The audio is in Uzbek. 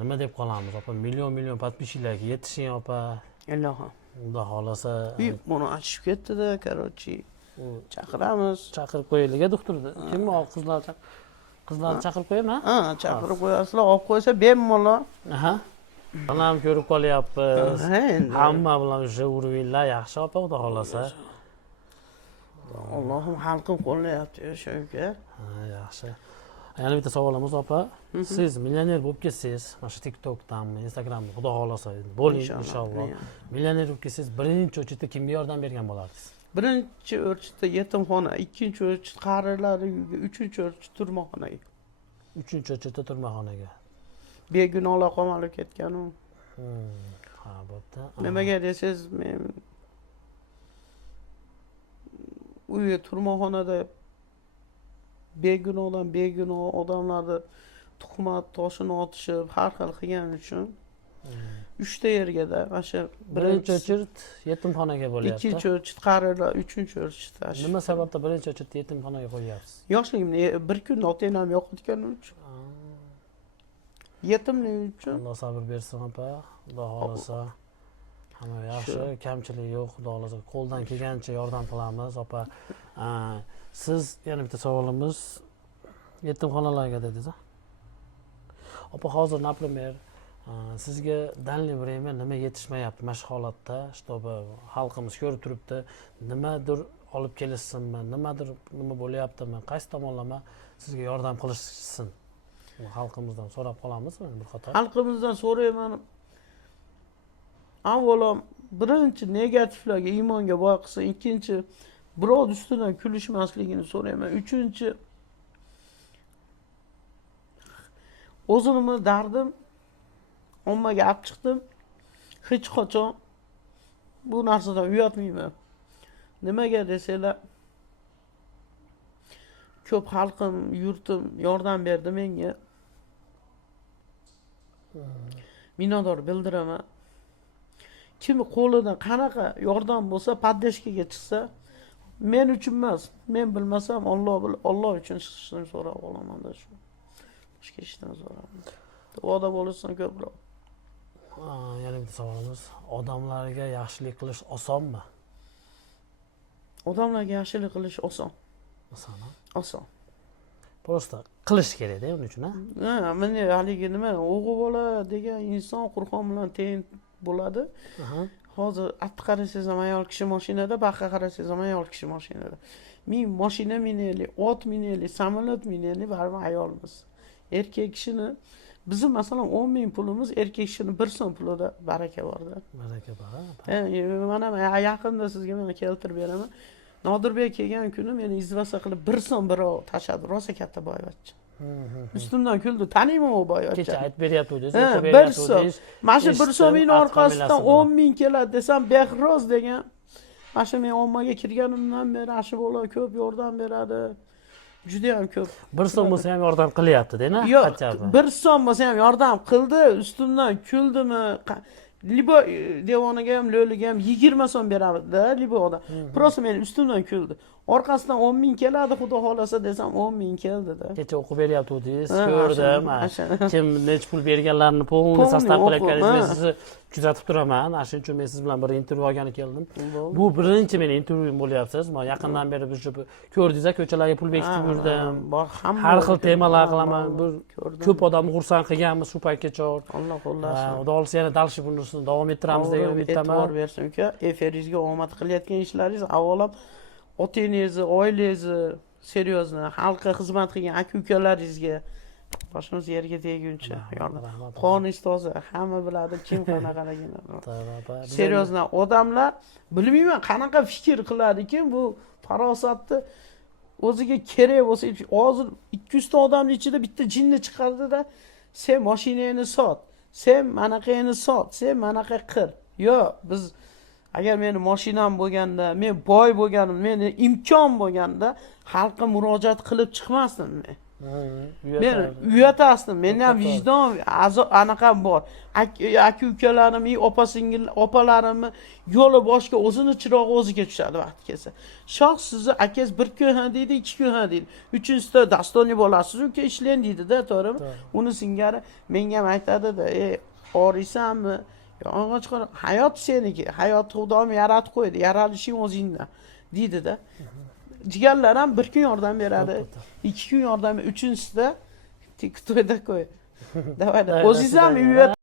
nima deb qolamiz opa, million подписчикlarga yetishing opa. Ilohim. Xudo xolasa Buni ochib ketdi-da, короче. Chaqiramiz. Chaqirib qo'yaylik doktorni. Kim o qizlarni chaqirib qo'yaymi? Chaqirib qo'yasizlar, olib qo'ysa bemalol. Aha. Onam ko'rib qolyapmiz. Endi. Hamma bilan o'sha uruvinglar yaxshi opa, xudo xolasa. Allohim xalqim qo'llayapti o'sha uka. Yaxshi. Yana bitta savolimiz opa. Siz millioner bo'lib ketsangiz, mana shu TikTokdanmi, Instagramdan, xudo xolasa bo'ling inshaalloh. Millioner bo'lib ketsangiz, birinchi o'chitda kimga yordam bergan bo'lardingiz? Birinchi o'chitda yetimxona, ikkinchi o'chit qarilar uyiga, uchinchi o'chit turmaxonaga. Uchinchi o'chitda turmaxonaga. Begunohlar qamalib ketgan u. Ha, bo'pti. Nimaga desangiz, men uyga turmaxonada begunoh odamlarni tuhmat toshini otishib, har xil qilgani uchun 3 ta yerga-da mana shu birinchi o'chit yetimxonaga bo'lyapti. Ikkinchi o'chit qarilar, uchinchi o'chit. Nima sababdan birinchi o'chitni yetimxonaga qo'yyapsiz? Yoshligimda bir kun ota-onam yo'qotgani uchun. Yetimlik uchun. Alloh sabr bersin opa. Xudo xolasa hamma yaxshi, kamchilik yo'q, xudo xolasa qo'ldan kelgancha yordam qilamiz opa. Siz yana bitta savolimiz yetimxonalarga dedingiz. Opa, hozir, например, sizga danli время nima yetishmayapti mana shu holatda, чтобы xalqimiz ko'rib turibdi, nimadir olib kelishsinmi, nima bo'lyaptimi, qaysi tomonlama sizga yordam qilishsin? Xalqimizdan so'rab qolamizmi bir qator? Xalqimizdan so'rayman. Avvalo birinchi negativlarga iymonga boy qilsin, ikkinchi birov ustidan kulishmasligini so'rayman. Uchinchi o'zimni dardim ommaga olib chiqdim. Hech qachon bu narsadan uyatmayman. Nimaga desanglar, ko'p xalqim, yurtim yordam berdi menga. Minnatdor bildiraman. Kim qo'lidan qanaqa yordam bo'lsa, poddeshkaga chiqsa, men uchun emas, men bilmasam Alloh uchun chiqishni so'rab qolaman-da shu. Boshqa ishdan so'raman. Duoda bo'lsin ko'proq. Yana bitta savolimiz, odamlarga yaxshilik qilish osonmi? Odamlarga yaxshilik qilish oson. Osonmi? Oson. Prosta qilish kerak-da uning uchun, ha? Mana haligi nima, o'g'il bola degan inson Qur'on bilan teng bo'ladi. Hozir atti qarasangiz ham ayol kishi mashinada, baqqa qarasangiz ham ayol kishi mashinada. Men mashina minaylik, ot minaylik, samolyot minaylik, baribir ayolmiz. Erkak kishini bizim masalan 10 ming pulimiz, erkak kishini 1 so'm pulida baraka bor-da. Baraka bor. Mana yaqinda sizga men keltirib beraman. Nodirbek kelgan kuni meni izvasa qilib 1 so'm birov tashadi, rosa katta boyvachcha. Ustimdan kuldi. Taniyman u boyvachcha. Kecha aytib beryapti-siz, o'qib beryapti-siz. Mana shu 1 so'mning orqasidan 10 ming keladi desam, behroz degan. Mana shu men ommaga kirganimdan beri ashi bola ko'p yordam beradi. Juda ham ko'p. 1 so'm bo'lsa ham yordam qilyapti-da, qachon. 1 so'm bo'lsa ham yordam qildi, ustimdan kuldimi? Libo devoniga ham, lo'liga ham 20 so'm beradi-da, liboda. Prosta meni ustimdan kuldi. Orqasidan 10 ming keladi, xudo xolasa desam 10 ming keldi-da. Kecha o'qib beryapti-siz, ko'rdim. Kim nech pul berganlarini polni sostav qilayotganingizni sizni kuzatib turaman. Shuning uchun men siz bilan bir intervyu olgani keldim. Bu birinchi meni intervyum bo'lyapsiz. Men yaqindan beri biz ko'rdingiz-a, ko'chalarga pul bekitib yurdim. Har xil temalar qilaman. Ko'p odamni xursand qilganmiz shu paytgacha. Alloh qo'llasin. Xudo xolasa yana dalshi bunisini davom ettiramiz degan umiddaman. E'tibor bersin uka. Efiringizga omad qilayotgan ishlaringiz avvalo ota-onangizni, oilangizni, seriozna xalqqa xizmat qilgan aka-ukalaringizga boshimiz yerga teguncha yordam. Qoningiz toza, hamma biladi kim qanaqaligini. Seriozna odamlar bilmayman qanaqa fikr qiladiki, bu farosatni o'ziga kerak bo'lsa, hozir 200 ta odamning ichida bitta jinni chiqardi-da, sen mashinangni sot, sen manaqangni sot, sen manaqa qil. Yo'q, biz agar meni mashinam bo'lganda, men boy bo'lganim, meni imkon bo'lganda xalqqa murojaat qilib chiqmasdim men. Men uyatasdim. Mendan vijdon anaqa bor. Aka ukalarim, opa singil, opalarimni yo'li boshqa o'zini chirog'i o'ziga tushadi vaqti kelsa. Shoh sizni akangiz bir kun ha deydi, 2 kun ha deydi. Uchinchisida dasturni bo'lasiz, uka ishlang deydi-da, to'g'rimi? Uni singari menga ham aytadi-da, "Oriysanmi? Yong'och qora, hayot seniki. Hayot Xudoim yaratib qo'ydi. Yaralishing o'zingdan." deydi-da. Jigarlar ham 1 kun yordam beradi, 2 kun yordam, uchinchisida tik to'yda qo'y. Davayda. O'zingiz ham uyat